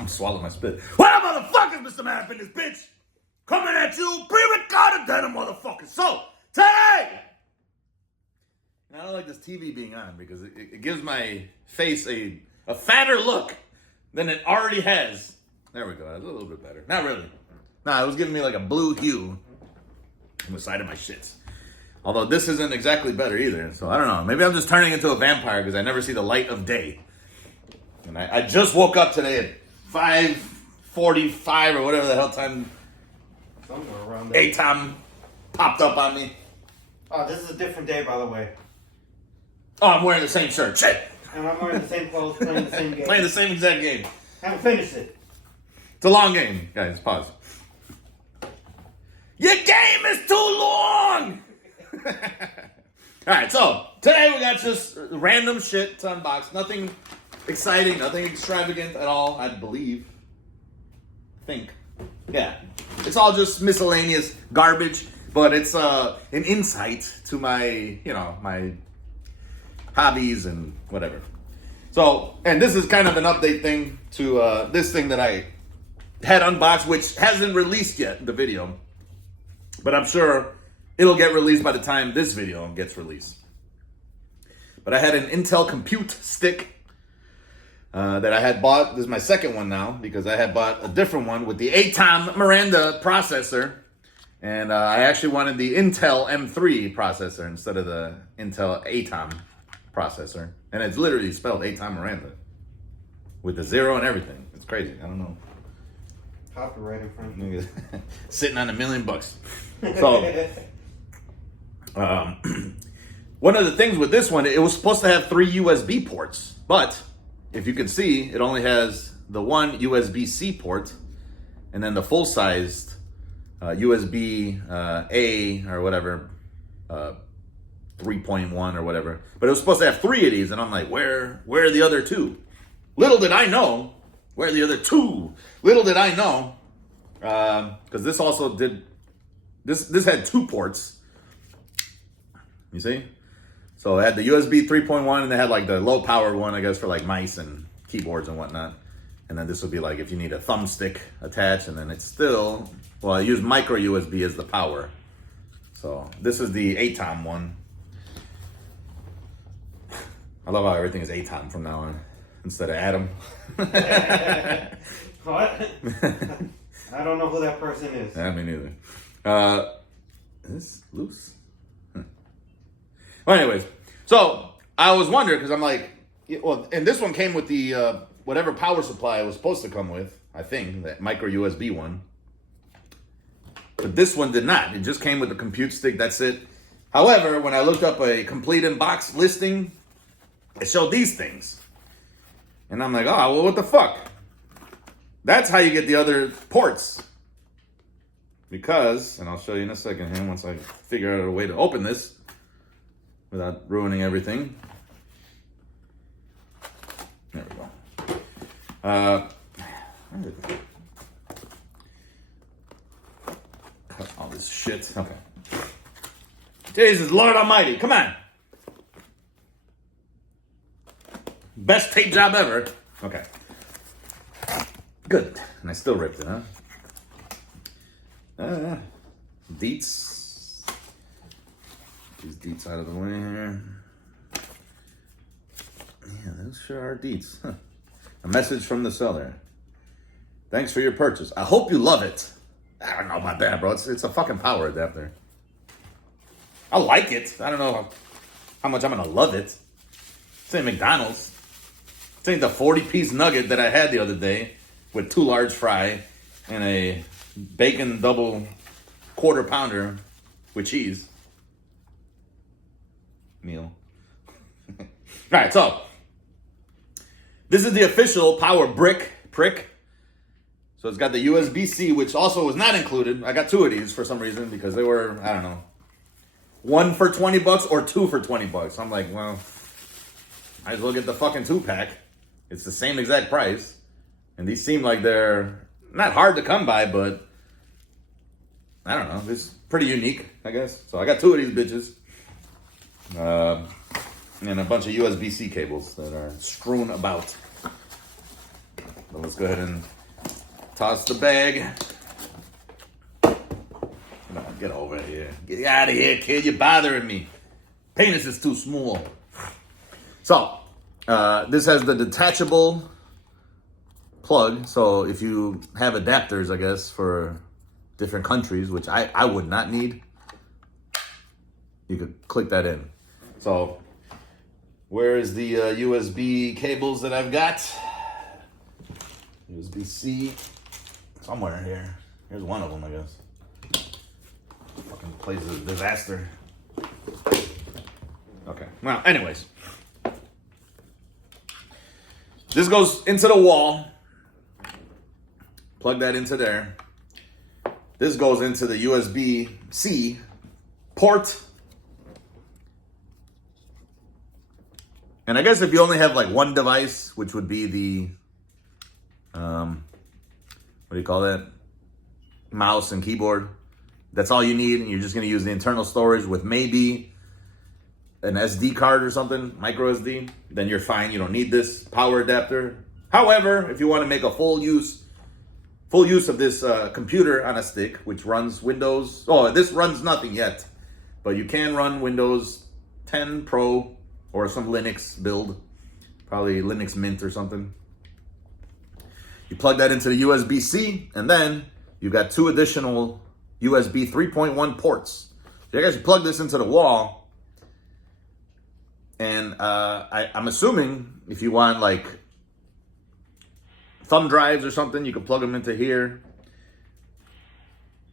I'm swallowing my spit. What up, motherfuckers? MrMaD in this bitch. Coming at you, pre-recorded denim, motherfuckers. So, today, and I don't like this TV being on because it gives my face a fatter look than it already has. There we go. That's a little bit better. Not really. Nah, it was giving me like a blue hue on the side of my shits. Although this isn't exactly better either. So I don't know. Maybe I'm just turning into a vampire because I never see the light of day. And I just woke up today at 5:45 or whatever the hell time. Somewhere around there. At0m popped up on me. Oh, this is a different day, by the way. Oh, I'm wearing the same shirt. Shit. And I'm wearing the same clothes, playing the same game. Playing the same exact game. Haven't finished it. It's a long game, guys. Pause. Your game is too long! Alright, so today we got just random shit to unbox. Nothing exciting, nothing extravagant at all, I believe. Yeah. It's all just miscellaneous garbage, but it's an insight to my, my hobbies and whatever. So, and this is kind of an update thing to this thing that I had unboxed, which hasn't released yet, the video. But I'm sure it'll get released by the time this video gets released. But I had an Intel Compute stick that I had bought. This is my second one now because I had bought a different one with the At0m Miranda processor. And I actually wanted the Intel M3 processor instead of the Intel At0m processor. And it's literally spelled At0m Miranda with the 0 and everything. It's crazy. I don't know. Copyright infringement. Sitting on $1 million. So, one of the things with this one, it was supposed to have 3 USB ports, but if you can see, it only has the one USB-C port, and then the full-sized USB-A or whatever, 3.1 or whatever. But it was supposed to have 3 of these, and I'm like, where are the other 2? Little did I know, where are the other 2? Little did I know, because this also did. This had 2 ports. You see? So it had the USB 3.1 and they had like the low power one, I guess, for like mice and keyboards and whatnot. And then this would be like if you need a thumbstick attached, and then it's still, well, I use micro USB as the power. So this is the At0m one. I love how everything is At0m from now on instead of Adam. What? I don't know who that person is. Yeah, me neither. Is this loose? Well, anyways, so I was wondering because I'm like, well, and this one came with the whatever power supply it was supposed to come with. I think that micro USB one, but this one did not. It just came with the compute stick. That's it. However, when I looked up a complete in-box listing, it showed these things, and I'm like, oh, well, what the fuck? That's how you get the other ports. Because, and I'll show you in a second here once I figure out a way to open this without ruining everything. There we go. Cut all this shit. Okay. Jesus, Lord Almighty, come on. Best tape job ever. Okay. Good. And I still ripped it, huh? Deets. These deets out of the way here. Yeah, those sure are deets. Huh. A message from the seller. Thanks for your purchase. I hope you love it. I don't know about that, bro. It's a fucking power adapter. I like it. I don't know how much I'm gonna love it. This ain't McDonald's. This ain't the 40-piece nugget that I had the other day with 2 large fry and a bacon double quarter pounder with cheese meal. All right, so this is the official power prick. So it's got the USB-C, which also was not included. I got 2 of these for some reason because they were, I don't know, 1 for $20 or 2 for $20. I'm like, well, might as well get the fucking 2-pack. It's the same exact price. And these seem like they're not hard to come by, but I don't know. It's pretty unique, I guess. So I got 2 of these bitches. And a bunch of USB-C cables that are strewn about. But let's go ahead and toss the bag. Get over here. Get out of here, kid. You're bothering me. Penis is too small. So, this has the detachable plug. So, if you have adapters, I guess, for different countries, which I would not need, you could click that in. So, where is the USB cables that I've got? USB-C. Somewhere here. Here's one of them, I guess. Fucking place is a disaster. Okay. Well, anyways. This goes into the wall. Plug that into there. This goes into the USB-C port. And I guess if you only have like one device, which would be the, what do you call that? Mouse and keyboard. That's all you need, and you're just going to use the internal storage with maybe an SD card or something, micro SD, then you're fine. You don't need this power adapter. However, if you want to make a full use of this computer on a stick, which runs Windows, this runs nothing yet, but you can run Windows 10 Pro or some Linux build, probably Linux Mint or something. You plug that into the USB-C, and then you've got two additional USB 3.1 ports. So you guys plug this into the wall, and I'm assuming if you want like thumb drives or something, you can plug them into here.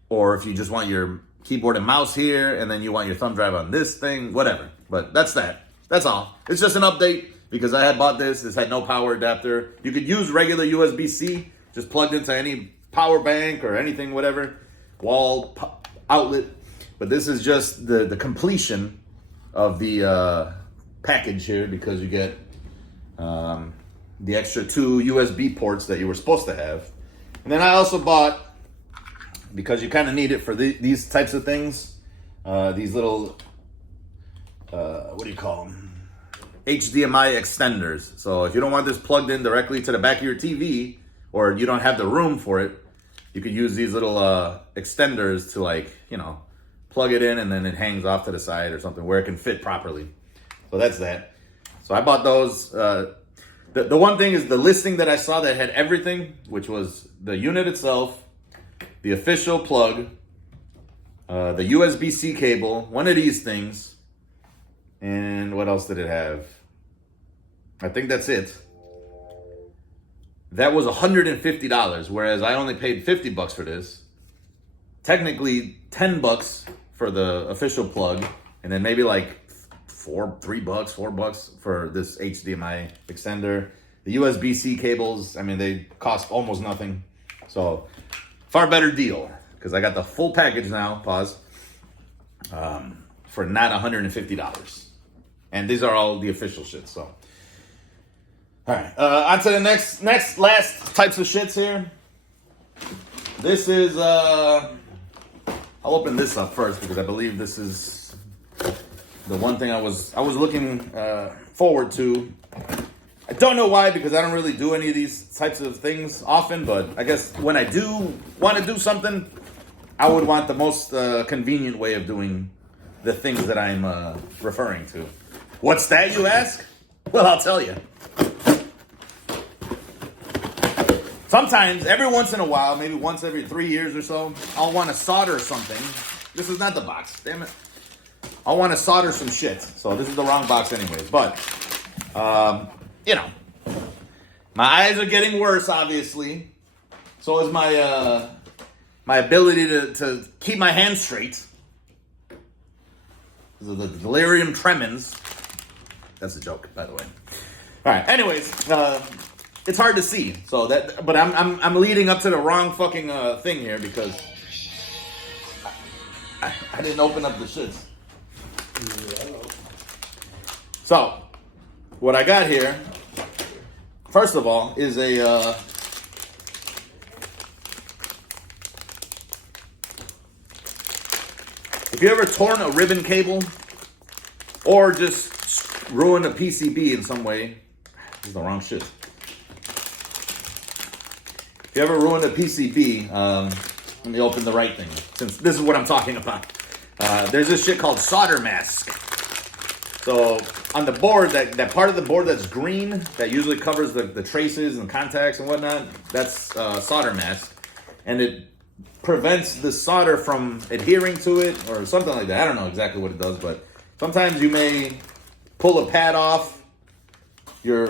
Or if you just want your keyboard and mouse here, and then you want your thumb drive on this thing, whatever. But that's that. That's all. It's just an update because I had bought this. This had no power adapter. You could use regular USB-C, just plugged into any power bank or anything, whatever, wall outlet. But this is just the completion of the package here because you get the extra two USB ports that you were supposed to have. And then I also bought, because you kind of need it for these types of things, these little, what do you call them? HDMI extenders. So if you don't want this plugged in directly to the back of your TV, or you don't have the room for it, you could use these little extenders to, like, you know, plug it in and then it hangs off to the side or something where it can fit properly. So that's that. So I bought those. The one thing is the listing that I saw that had everything, which was the unit itself, the official plug, the USB-C cable, one of these things, and what else did it have? I think that's it. That was $150, whereas I only paid $50 for this. Technically, $10 for the official plug, and then maybe like $4 for this HDMI extender. The USB-C cables, I mean, they cost almost nothing. So, far better deal, because I got the full package now, pause, for not $150. And these are all the official shit, so. All right, on to the last types of shits here. This is, I'll open this up first because I believe this is the one thing I was looking forward to. I don't know why, because I don't really do any of these types of things often, but I guess when I do want to do something, I would want the most convenient way of doing the things that I'm referring to. What's that, you ask? Well, I'll tell you. Sometimes, every once in a while, maybe once every 3 years or so, I'll want to solder something. This is not the box, damn it. I'll want to solder some shit. So this is the wrong box anyways. But, you know, my eyes are getting worse, obviously. So is my my ability to keep my hands straight. This is the delirium tremens. That's a joke, by the way. All right. Anyways, it's hard to see. So that, but I'm leading up to the wrong fucking thing here because I didn't open up the shits. So what I got here, first of all, is a if you ever torn a ribbon cable or just ruined a PCB in some way, this is the wrong shit. if you ever ruined a PCB, let me open the right thing, since this is what I'm talking about. There's this shit called solder mask. So on the board, that part of the board that's green, that usually covers the traces and contacts and whatnot, that's solder mask. And it prevents the solder from adhering to it or something like that. I don't know exactly what it does, but sometimes you may pull a pad off your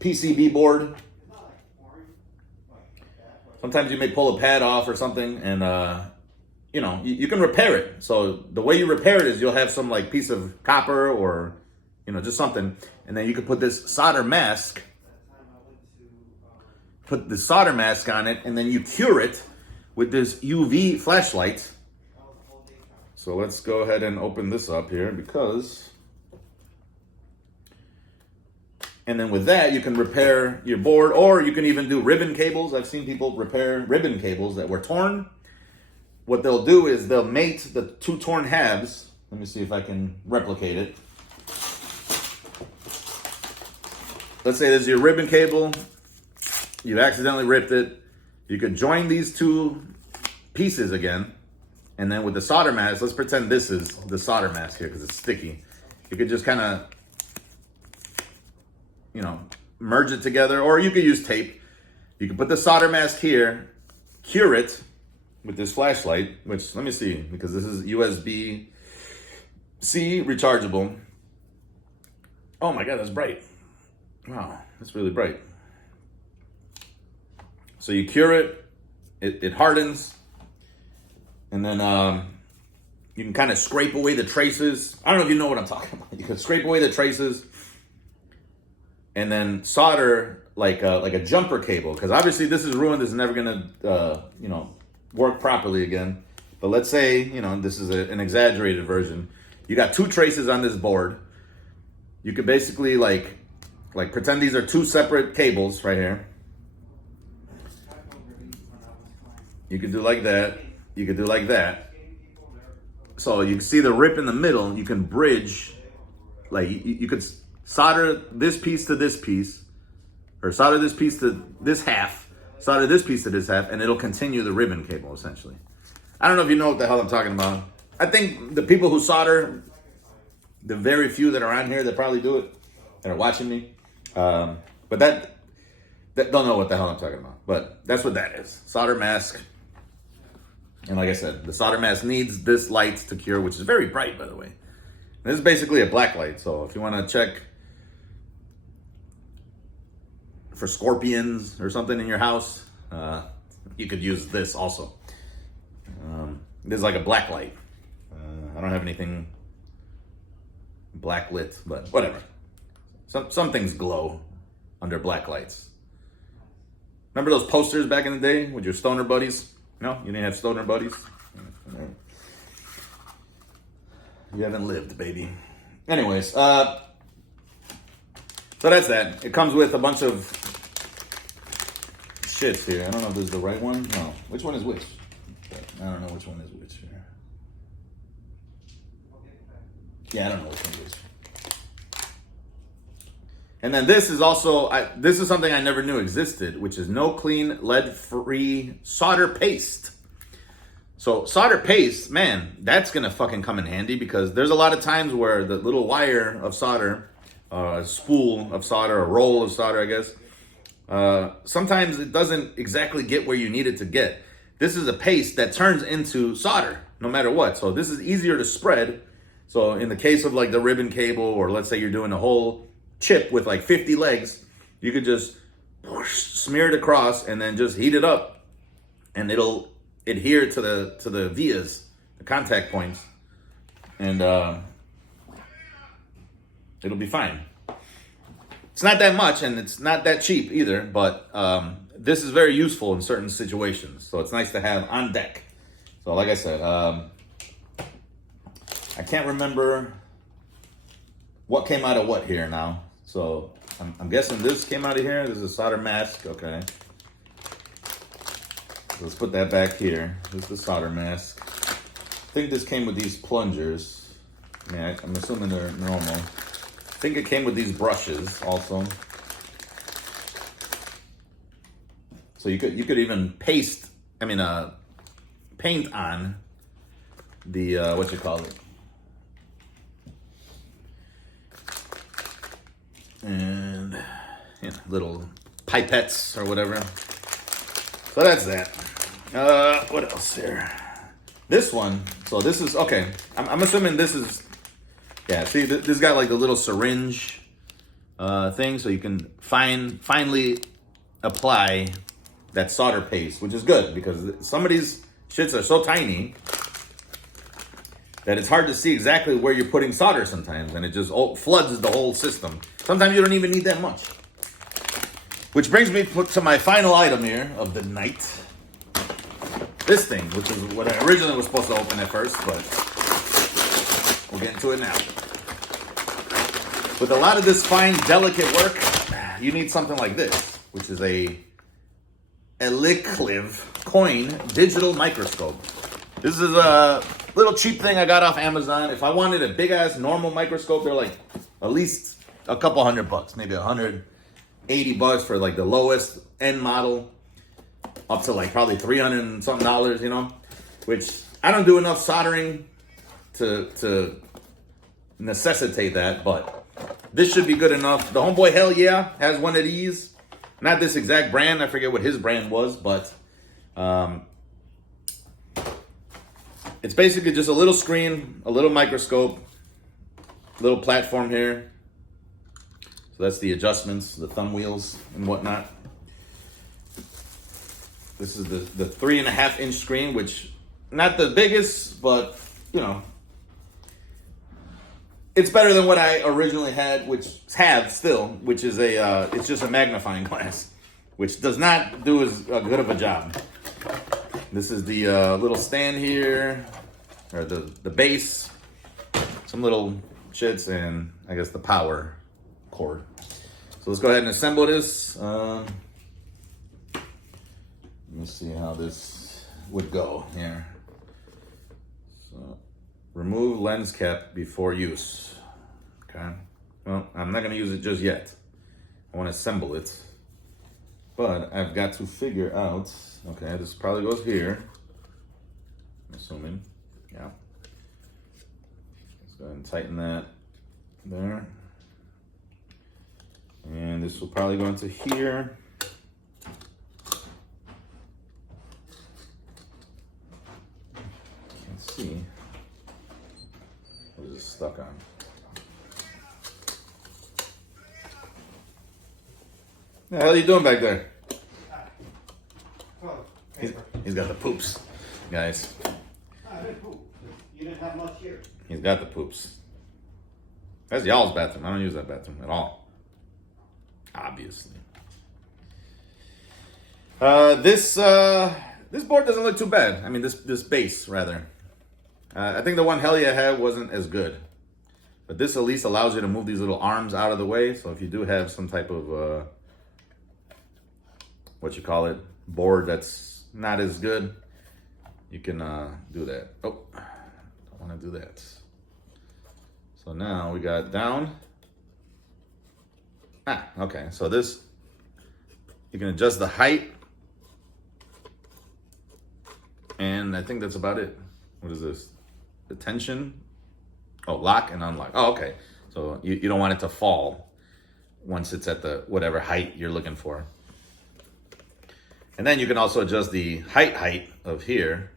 PCB board. Sometimes you may pull a pad off or something, and you can repair it. So the way you repair it is you'll have some like piece of copper or just something, and then you can put this solder mask. Put the solder mask on it, and then you cure it with this UV flashlight. So let's go ahead and open this up here and then with that, you can repair your board, or you can even do ribbon cables. I've seen people repair ribbon cables that were torn. What they'll do is they'll mate the two torn halves. Let me see if I can replicate it. Let's say this is your ribbon cable. You accidentally ripped it. You could join these two pieces again. And then with the solder mask, let's pretend this is the solder mask here because it's sticky. You could just kind of, merge it together, or you could use tape. You can put the solder mask here, cure it with this flashlight, which, let me see, because this is USB-C rechargeable. Oh my God, that's bright. Wow, that's really bright. So you cure it, it hardens, and then you can kind of scrape away the traces. I don't know if you know what I'm talking about. You can scrape away the traces and then solder like a jumper cable, because obviously this is ruined. This is never gonna work properly again. But let's say this is an exaggerated version. You got two traces on this board. You could basically like pretend these are two separate cables right here. You could do like that. You could do like that. So you can see the rip in the middle. You can bridge, like you could solder this piece to this piece, or solder this piece to this half, solder this piece to this half, and it'll continue the ribbon cable essentially. I don't know if you know what the hell I'm talking about. I think the people who solder, the very few that are on here that probably do it, that are watching me, but that don't know what the hell I'm talking about. But that's what that is. Solder mask. And like I said, the solder mask needs this light to cure, which is very bright, by the way. This is basically a black light. So if you want to check for scorpions or something in your house, you could use this also. This is like a black light. I don't have anything black lit, but whatever. Some things glow under black lights. Remember those posters back in the day with your stoner buddies? No, you didn't have stoner buddies? You haven't lived, baby. Anyways, so that's that. It comes with a bunch of shits here. I don't know if this is the right one. No. Which one is which? I don't know which one is which here. Yeah, I don't know which one is which. And then this is also, this is something I never knew existed, which is no clean, lead-free solder paste. So solder paste, man, that's going to fucking come in handy, because there's a lot of times where the little wire of solder, a spool of solder, a roll of solder, I guess, sometimes it doesn't exactly get where you need it to get. This is a paste that turns into solder, no matter what. So this is easier to spread. So in the case of like the ribbon cable, or let's say you're doing a whole chip with like 50 legs, you could just smear it across and then just heat it up, and it'll adhere to the vias, the contact points, and it'll be fine. It's not that much, and it's not that cheap either, but this is very useful in certain situations, so it's nice to have on deck. So like I said, I can't remember what came out of what here now. So I'm guessing this came out of here. This is a solder mask. Okay. So let's put that back here. This is the solder mask. I think this came with these plungers. I mean, I'm assuming they're normal. I think it came with these brushes also. So you could even paint on the what you call it, and little pipettes or whatever. So that's that. What else here? This one. So this is okay. I'm assuming this is, yeah. See, this got like the little syringe thing, so you can finally apply that solder paste, which is good because some of these shits are so tiny that it's hard to see exactly where you're putting solder sometimes, and it just floods the whole system. Sometimes you don't even need that much. Which brings me to my final item here of the night. This thing, which is what I originally was supposed to open at first, but we'll get into it now. With a lot of this fine, delicate work, you need something like this, which is a Elycliv coin digital microscope. This is a little cheap thing I got off Amazon. If I wanted a big ass normal microscope, they're like at least a couple $100, maybe $180 for like the lowest end model, up to like probably $300 and something, you know, which I don't do enough soldering to necessitate that, but this should be good enough. The homeboy, hell yeah, has one of these. Not this exact brand. I forget what his brand was, but it's basically just a little screen, a little microscope, little platform here. So that's the adjustments, the thumb wheels and whatnot. This is the 3.5-inch screen, which not the biggest, but you know, it's better than what I originally had, which is it's just a magnifying glass, which does not do as good of a job. This is the little stand here, or the base, some little shits, and I guess the power cord. So let's go ahead and assemble this. Let me see how this would go here. So, remove lens cap before use. Okay. Well, I'm not going to use it just yet. I want to assemble it. But I've got to figure out, okay, this probably goes here. I'm assuming. Yeah. Let's go ahead and tighten that there. And this will probably go into here. Can't see. What is it stuck on? What the hell are you doing back there? He's got the poops, guys. I didn't poop. You didn't have much here. He's got the poops. That's y'all's bathroom. I don't use that bathroom at all. Obviously. This board doesn't look too bad. I mean, this base, rather. I think the one hell yeah had wasn't as good. But this at least allows you to move these little arms out of the way. So if you do have some type of, board that's not as good, you can do that. Oh, don't want to do that. So now we got down. Okay, so this, you can adjust the height. And I think that's about it. What is this? The tension. Oh, lock and unlock. Oh, okay. So you don't want it to fall once it's at the whatever height you're looking for. And then you can also adjust the height of here.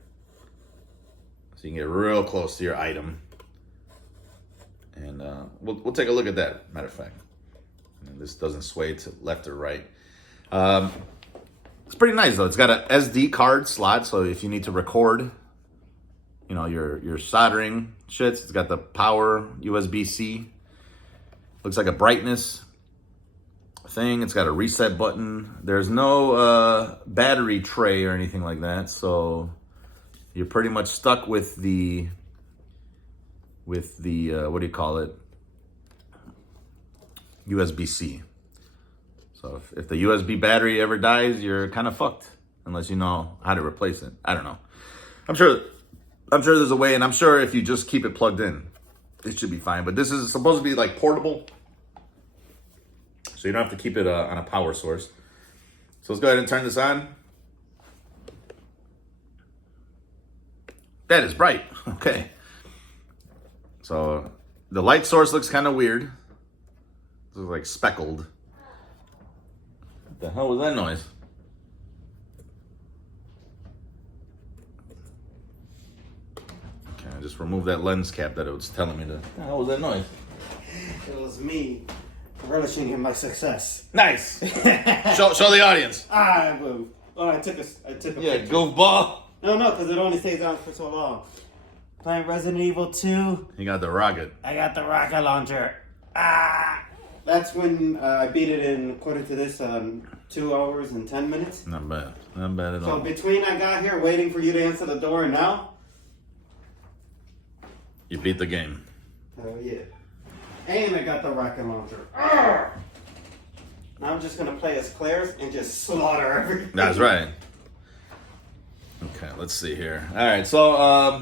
So you can get real close to your item. And we'll take a look at that, matter of fact. And this doesn't sway to left or right. It's pretty nice though. It's got a SD card slot, so if you need to record, you know, your soldering shits, it's got the power USB-C. Looks like a brightness thing. It's got a reset button. There's no battery tray or anything like that, so you're pretty much stuck with the what do you call it? USB-C. So if the USB battery ever dies, you're kind of fucked unless you know how to replace it. I don't know. I'm sure there's a way, and I'm sure if you just keep it plugged in, it should be fine. But this is supposed to be like portable, so you don't have to keep it on a power source. So let's go ahead and turn this on. That is bright. Okay. So the light source looks kind of weird. It looks like speckled. What the hell was that noise? Okay, I just removed that lens cap that it was telling me to. What the hell was that noise? It was me relishing in my success. Nice. show the audience. I moved. Oh, I took a Yeah, picture. goofball. No, because it only stays on for so long. Playing Resident Evil 2. You got the rocket. I got the rocket launcher. That's when I beat it in, according to this, 2 hours and 10 minutes. Not bad. Not bad at So all. between I got here waiting for you to answer the door and now, You beat the game. oh yeah. And I got the rocket launcher. Arrgh! Now I'm just gonna play as Claire's and just slaughter everything. That's right. Okay, let's see here. All right, so I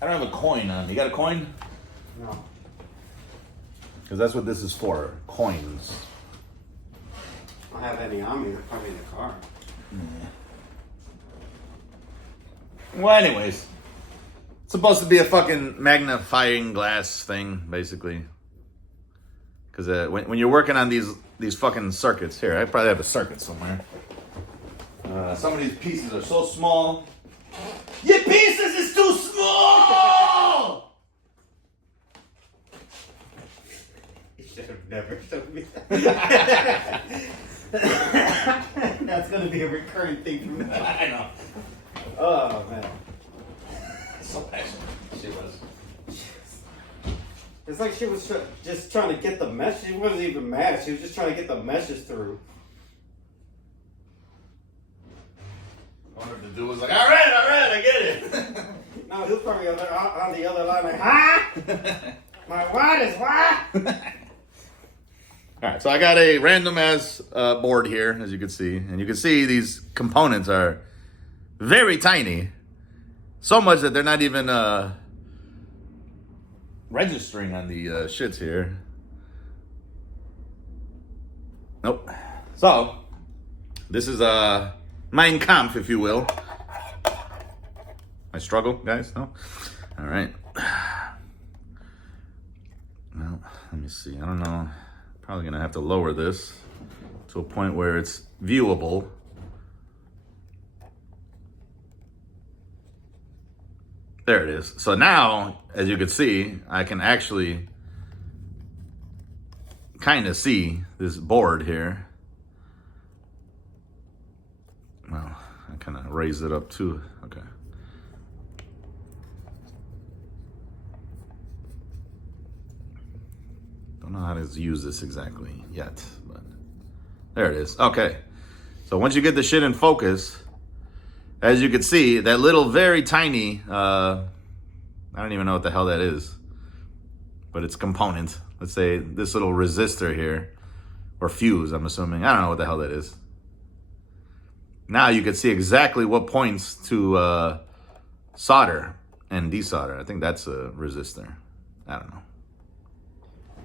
don't have a coin on me. You got a coin? No. Because that's what this is for. Coins. I don't have any on me. They're probably in the car. Well, anyways. It's supposed to be a fucking magnifying glass thing, basically. Because when you're working on these fucking circuits, here, I probably have a circuit somewhere. Some of these pieces are so small. Your pieces is too small! You should have never showed me that. That's gonna be a recurring thing for me. I know. Oh man. So passionate. She was. It's like she was just trying to get the message. She wasn't even mad. She was just trying to get the message through. I wonder if the dude was like, all right, I get it. No, he was probably on the other line like, huh? My what is what? All right, so I got a random ass board here, as you can see. And you can see these components are very tiny. So much that they're not even registering on the shits here. Nope. So, this is Mein Kampf, if you will. I struggle, guys? No? All right. Well, let me see. I don't know. Probably going to have to lower this to a point where it's viewable. There it is. So now, as you can see, I can actually kind of see this board here. Well, I kind of raised it up too. Okay. Don't know how to use this exactly yet, but there it is. Okay. So once you get the shit in focus, as you can see, that little very tiny, I don't even know what the hell that is, but it's component. Let's say this little resistor here, or fuse, I'm assuming. I don't know what the hell that is. Now you can see exactly what points to solder and desolder. I think that's a resistor. I don't know.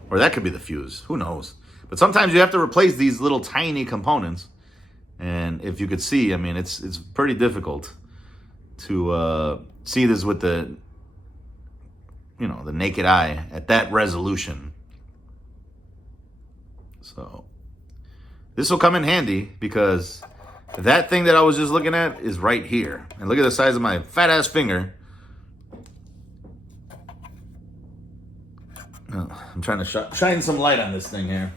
Or that could be the fuse. Who knows? But sometimes you have to replace these little tiny components. And if you could see, I mean, it's pretty difficult to see this with the, you know, the naked eye at that resolution. So this will come in handy because that thing that I was just looking at is right here. And look at the size of my fat ass finger. Oh, I'm trying to shine some light on this thing here.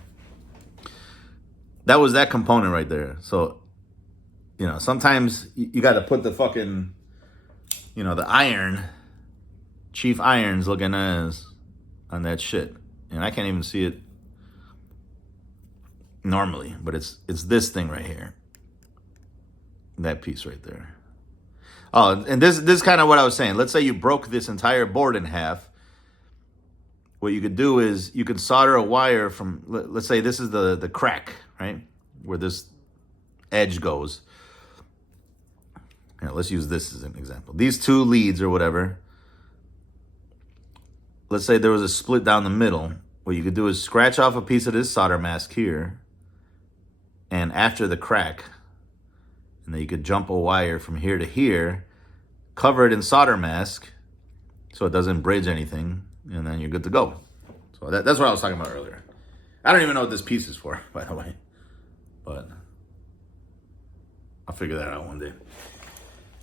That was that component right there. So, you know, sometimes you got to put the fucking, you know, the iron, chief irons looking as on that shit. And I can't even see it normally, but it's this thing right here. That piece right there. Oh, and this is kind of what I was saying. Let's say you broke this entire board in half. What you could do is you could solder a wire from, let's say this is the crack, right? Where this edge goes. Here, let's use this as an example. These two leads or whatever. Let's say there was a split down the middle. What you could do is scratch off a piece of this solder mask here. And after the crack, and then you could jump a wire from here to here, cover it in solder mask, so it doesn't bridge anything, and then you're good to go. So that's what I was talking about earlier. I don't even know what this piece is for, by the way, but I'll figure that out one day.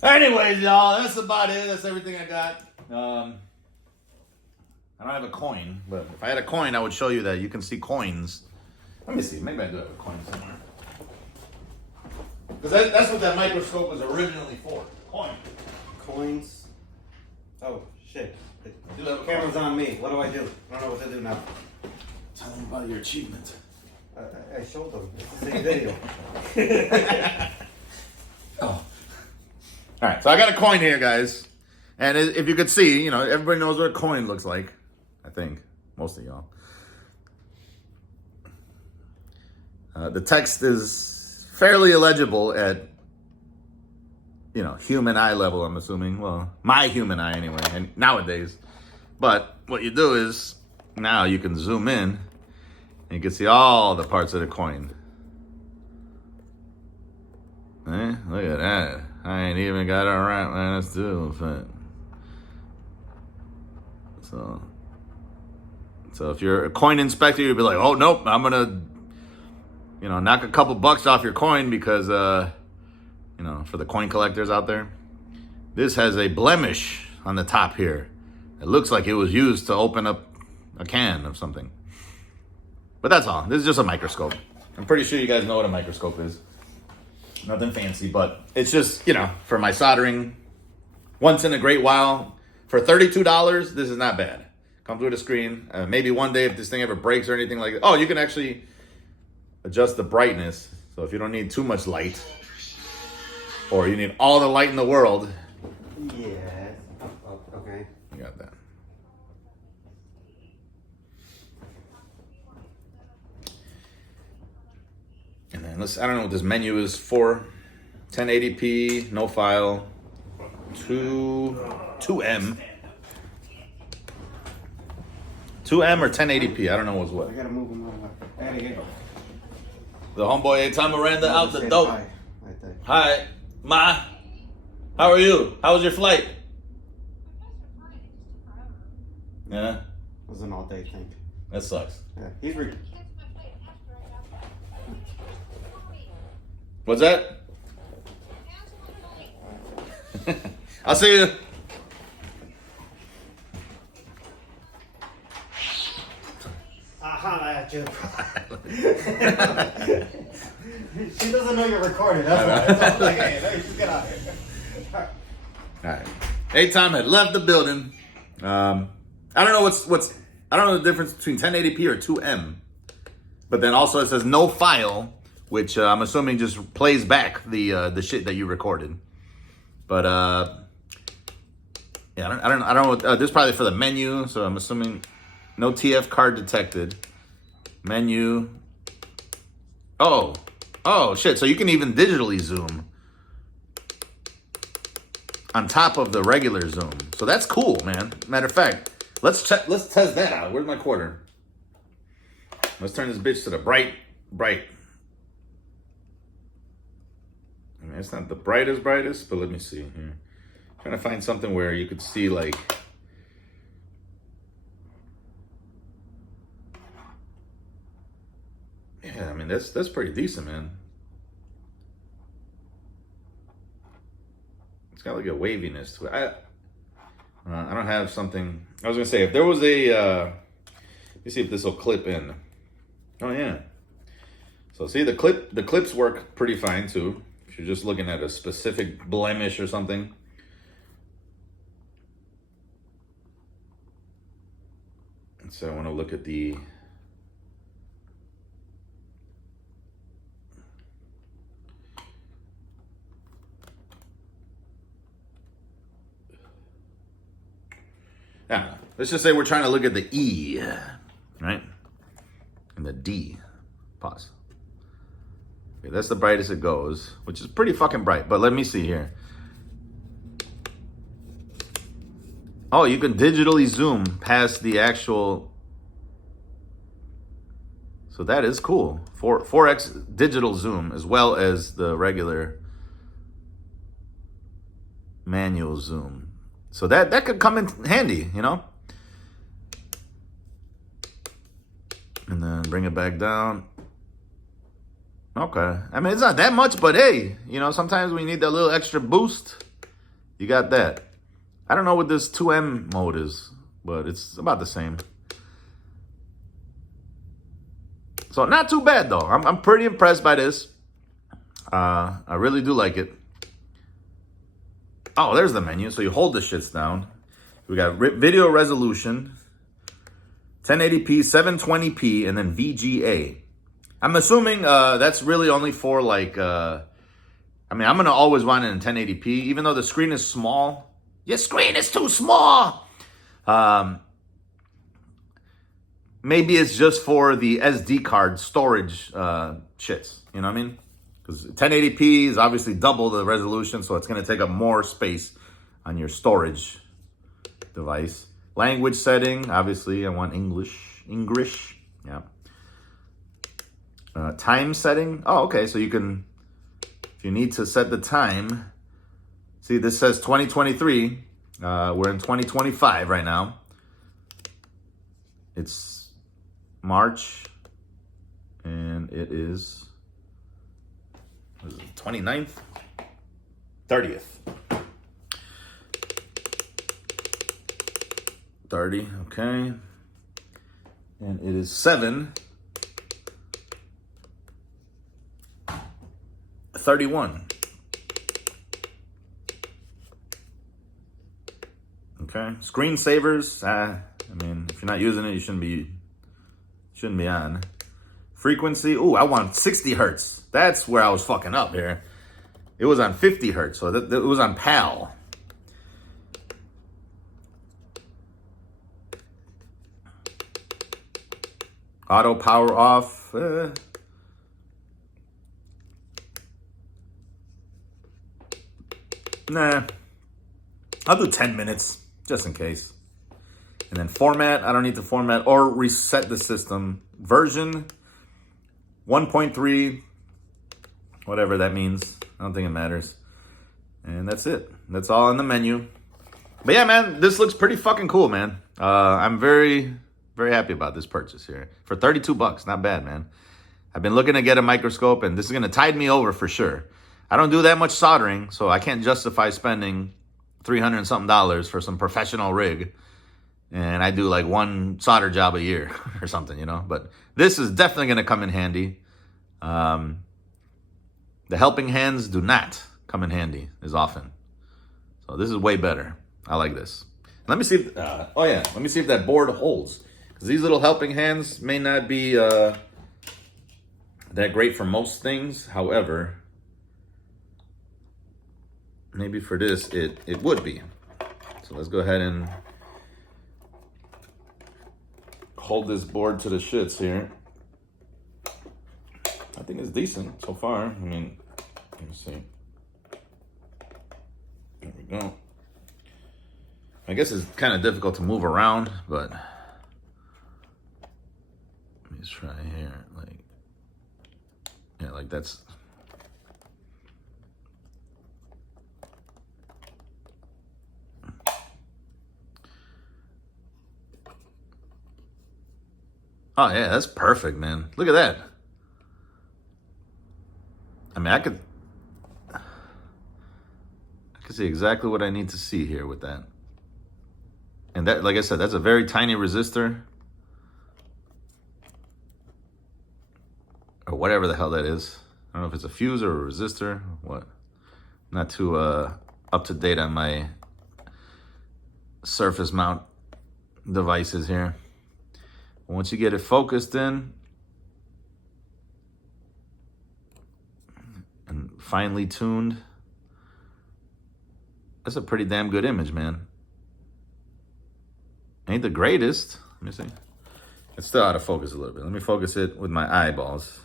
Anyways, y'all, that's about it. That's everything I got. I don't have a coin, but if I had a coin, I would show you that you can see coins. Let me see. Maybe I do have a coin somewhere. Because that's what that microscope was originally for. Coin. Coins. Oh, shit. The do have a camera's coin. on me. What do I do? I don't know what to do now. Tell them about your achievement. I showed them. It's the same video. Oh. All right, so I got a coin here, guys. And if you could see, everybody knows what a coin looks like. I think. Most of y'all. The text is fairly illegible at, human eye level, I'm assuming. Well, my human eye anyway, and nowadays. But what you do is, now you can zoom in, and you can see all the parts of the coin. Look at that. I ain't even got it right, man. Let's do it. So if you're a coin inspector, you'd be like, oh, nope, I'm going to, knock a couple bucks off your coin because, for the coin collectors out there, this has a blemish on the top here. It looks like it was used to open up a can of something. But that's all. This is just a microscope. I'm pretty sure you guys know what a microscope is. Nothing fancy, but it's just, for my soldering once in a great while. For $32, this is not bad. Come through the screen. Maybe one day if this thing ever breaks or anything like that. Oh, you can actually adjust the brightness. So if you don't need too much light, or you need all the light in the world. Yeah. Oh, okay. You got that. And then I don't know what this menu is for. 1080p, no file. 2M. 2M or 1080p, I don't know what's what. I gotta move him over. I gotta get The homeboy At0m Miranda out the dope. Hi. Right there. Hi, Ma. How are you? How was your flight? Yeah, It was an all-day thing. that sucks. Yeah, he's What's that? I'll see you. holla at you. She doesn't know you're recording. That's why. That's all. Like, hey, just get out of here. All right. At0m had left the building. I don't know what's. I don't know the difference between 1080p or 2M. But then also it says no file, which I'm assuming just plays back the shit that you recorded. But yeah, I don't know. This is probably for the menu, so I'm assuming no TF card detected. Menu. Oh shit! So you can even digitally zoom on top of the regular zoom. So that's cool, man. Matter of fact, let's test that out. Where's my quarter? Let's turn this bitch to the bright. I mean, it's not the brightest, but let me see here. Trying to find something where you could see like. Yeah, I mean that's pretty decent, man. It's got like a waviness to it. I don't have something. I was gonna say if there was a. Let me see if this will clip in. Oh yeah. So see the clips work pretty fine too. If you're just looking at a specific blemish or something. And so I want to look at the. Yeah, let's just say we're trying to look at the E, right? And the D. Pause. Okay, that's the brightest it goes, which is pretty fucking bright. But let me see here. Oh, you can digitally zoom past the actual. So that is cool. 4x digital zoom as well as the regular manual zoom. So that could come in handy, you know? And then bring it back down. Okay. I mean, it's not that much, but hey, you know, sometimes we need that little extra boost. You got that. I don't know what this 2M mode is, but it's about the same. So not too bad, though. I'm pretty impressed by this. I really do like it. Oh, there's the menu. So you hold the shits down. We got video resolution, 1080p, 720p, and then VGA. I'm assuming that's really only for like, I mean, I'm going to always want it in 1080p, even though the screen is small. Your screen is too small. Maybe it's just for the SD card storage shits. You know what I mean? Because 1080p is obviously double the resolution, so it's going to take up more space on your storage device. Language setting, obviously, I want English. Yeah. Time setting. Oh, okay. So you can, if you need to set the time. See, this says 2023. We're in 2025 right now. It's March, and it is, what is it, 29th? 30th. 30, okay. And it is 7:31. Okay. Screensavers. I mean, if you're not using it, you shouldn't be on. Frequency. Ooh, I want 60 hertz. That's where I was fucking up here. It was on 50 hertz, so it was on PAL. Auto power off. Nah. I'll do 10 minutes, just in case. And then format. I don't need to format or reset the system. Version 1.3, whatever that means. I don't think it matters. And that's it. That's all in the menu. But yeah, man, this looks pretty fucking cool, man. I'm very, very happy about this purchase here. For $32, not bad, man. I've been looking to get a microscope, and this is going to tide me over for sure. I don't do that much soldering, so I can't justify spending $300 and something for some professional rig. And I do like one solder job a year or something, you know. But this is definitely going to come in handy. The helping hands do not come in handy as often. So this is way better. I like this. Let me see if, let me see if that board holds. Because these little helping hands may not be that great for most things. However, maybe for this, it would be. So let's go ahead and hold this board to the shits here. I think it's decent so far. I mean, let me see. There we go. I guess it's kind of difficult to move around, but let me just try here. Like, yeah, like that's. Oh yeah, that's perfect, man. Look at that. I mean, I could see exactly what I need to see here with that. And that, like I said, that's a very tiny resistor. Or whatever the hell that is. I don't know if it's a fuse or a resistor. What? Not too up to date on my surface mount devices here. Once you get it focused in and finely tuned, that's a pretty damn good image, man. Ain't the greatest. Let me see. It's still out of focus a little bit. Let me focus it with my eyeballs.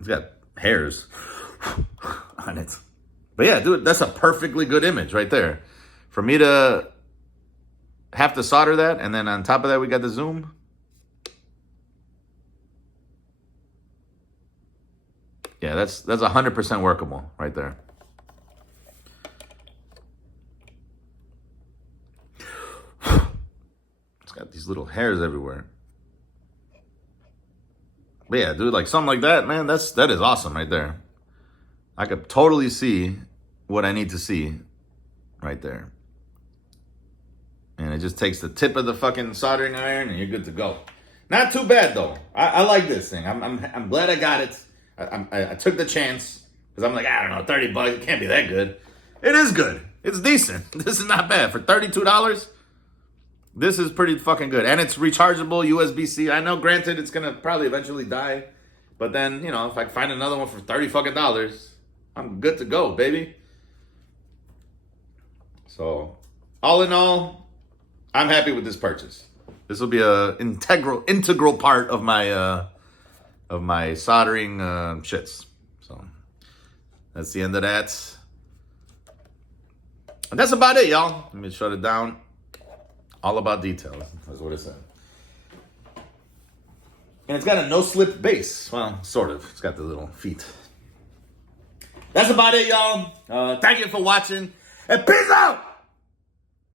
It's got hairs on it. But yeah, dude, that's a perfectly good image right there. For me to have to solder that, and then on top of that, we got the zoom. Yeah, that's 100% workable right there. these little hairs everywhere. But yeah, dude, like something like that, man, that is awesome right there. I could totally see what I need to see right there. And it just takes the tip of the fucking soldering iron and you're good to go. Not too bad though. I like this thing. I'm glad I got it. I took the chance because I'm like, I don't know, $30. It can't be that good. It is good. It's decent. This is not bad for $32. This is pretty fucking good. And it's rechargeable USB-C. I know, granted, it's going to probably eventually die. But then, you know, if I find another one for $30 fucking dollars, I'm good to go, baby. So, all in all, I'm happy with this purchase. This will be a integral part of my soldering shits. So, that's the end of that. And that's about it, y'all. Let me shut it down. All about details. That's what it said. And it's got a no-slip base. Well, sort of. It's got the little feet. That's about it, y'all. Thank you for watching. And peace out!